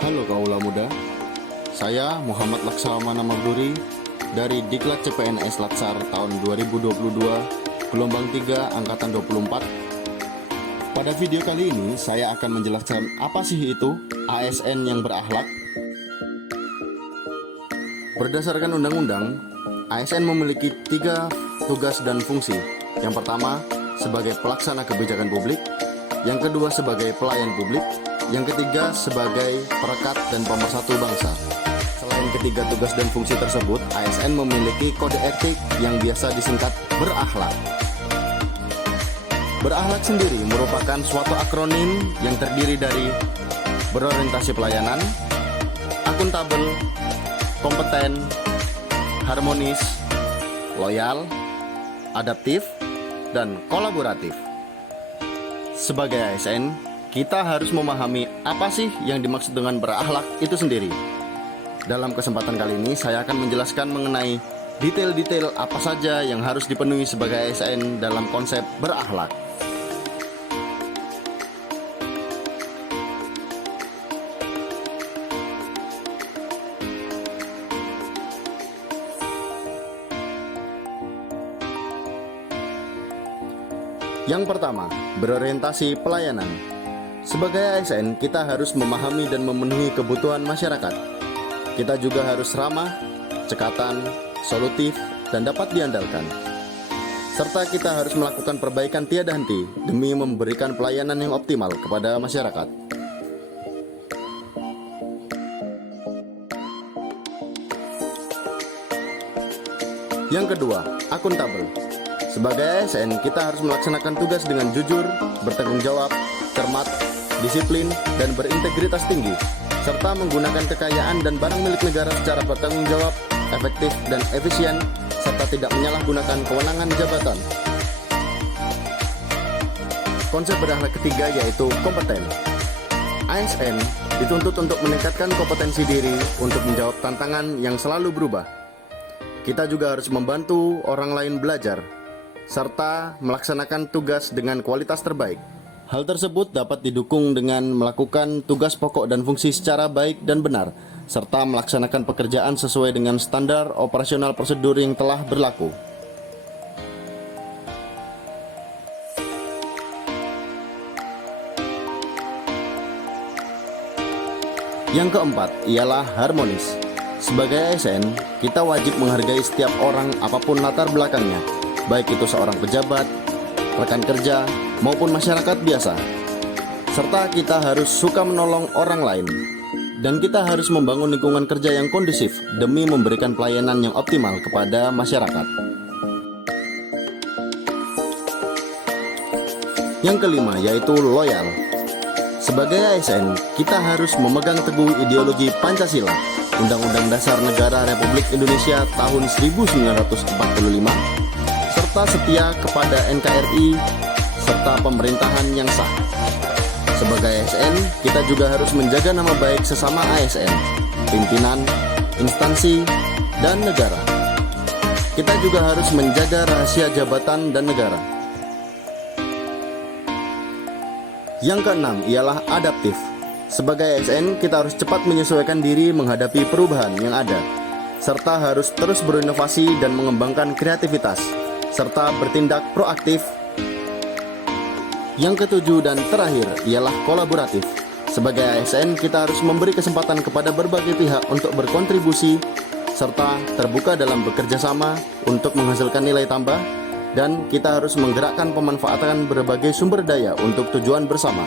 Halo kaula muda, saya Muhammad Laksamana Magduri dari Diklat CPNS Latsar tahun 2022, gelombang 3, angkatan 24. Pada video kali ini saya akan menjelaskan apa sih itu ASN yang berakhlak. Berdasarkan undang-undang, ASN memiliki 3 tugas dan fungsi. Yang pertama, sebagai pelaksana kebijakan publik. Yang kedua, sebagai pelayan publik. Yang ketiga, sebagai perekat dan pemersatu bangsa. Selain ketiga tugas dan fungsi tersebut, ASN memiliki kode etik yang biasa disingkat berakhlak. Berakhlak sendiri merupakan suatu akronim yang terdiri dari berorientasi pelayanan, akuntabel, kompeten, harmonis, loyal, adaptif, dan kolaboratif. Sebagai ASN, kita harus memahami apa sih yang dimaksud dengan berakhlak itu sendiri. Dalam kesempatan kali ini saya akan menjelaskan mengenai detail-detail apa saja yang harus dipenuhi sebagai ASN dalam konsep berakhlak. Yang pertama, berorientasi pelayanan. Sebagai ASN, kita harus memahami dan memenuhi kebutuhan masyarakat. Kita juga harus ramah, cekatan, solutif, dan dapat diandalkan. Serta kita harus melakukan perbaikan tiada henti demi memberikan pelayanan yang optimal kepada masyarakat. Yang kedua, akuntabel. Sebagai ASN, kita harus melaksanakan tugas dengan jujur, bertanggung jawab, cermat, disiplin, dan berintegritas tinggi, serta menggunakan kekayaan dan barang milik negara secara bertanggung jawab, efektif, dan efisien, serta tidak menyalahgunakan kewenangan jabatan. Konsep berakhlak ketiga yaitu kompeten. ASN dituntut untuk meningkatkan kompetensi diri untuk menjawab tantangan yang selalu berubah. Kita juga harus membantu orang lain belajar, serta melaksanakan tugas dengan kualitas terbaik. Hal tersebut dapat didukung dengan melakukan tugas pokok dan fungsi secara baik dan benar, serta melaksanakan pekerjaan sesuai dengan standar operasional prosedur yang telah berlaku. Yang keempat ialah harmonis. Sebagai ASN, kita wajib menghargai setiap orang apapun latar belakangnya, baik itu seorang pejabat, rekan kerja, maupun masyarakat biasa. Serta kita harus suka menolong orang lain. Dan kita harus membangun lingkungan kerja yang kondusif demi memberikan pelayanan yang optimal kepada masyarakat. Yang kelima yaitu loyal. Sebagai ASN, kita harus memegang teguh ideologi Pancasila, Undang-Undang Dasar Negara Republik Indonesia tahun 1945, serta setia kepada NKRI serta pemerintahan yang sah. Sebagai ASN, kita juga harus menjaga nama baik sesama ASN, pimpinan, instansi, dan negara. Kita juga harus menjaga rahasia jabatan dan negara. Yang keenam ialah adaptif. Sebagai ASN, kita harus cepat menyesuaikan diri menghadapi perubahan yang ada, serta harus terus berinovasi dan mengembangkan kreativitas, serta bertindak proaktif. Yang ketujuh dan terakhir ialah kolaboratif. Sebagai ASN, kita harus memberi kesempatan kepada berbagai pihak untuk berkontribusi, serta terbuka dalam bekerja sama untuk menghasilkan nilai tambah, dan kita harus menggerakkan pemanfaatan berbagai sumber daya untuk tujuan bersama.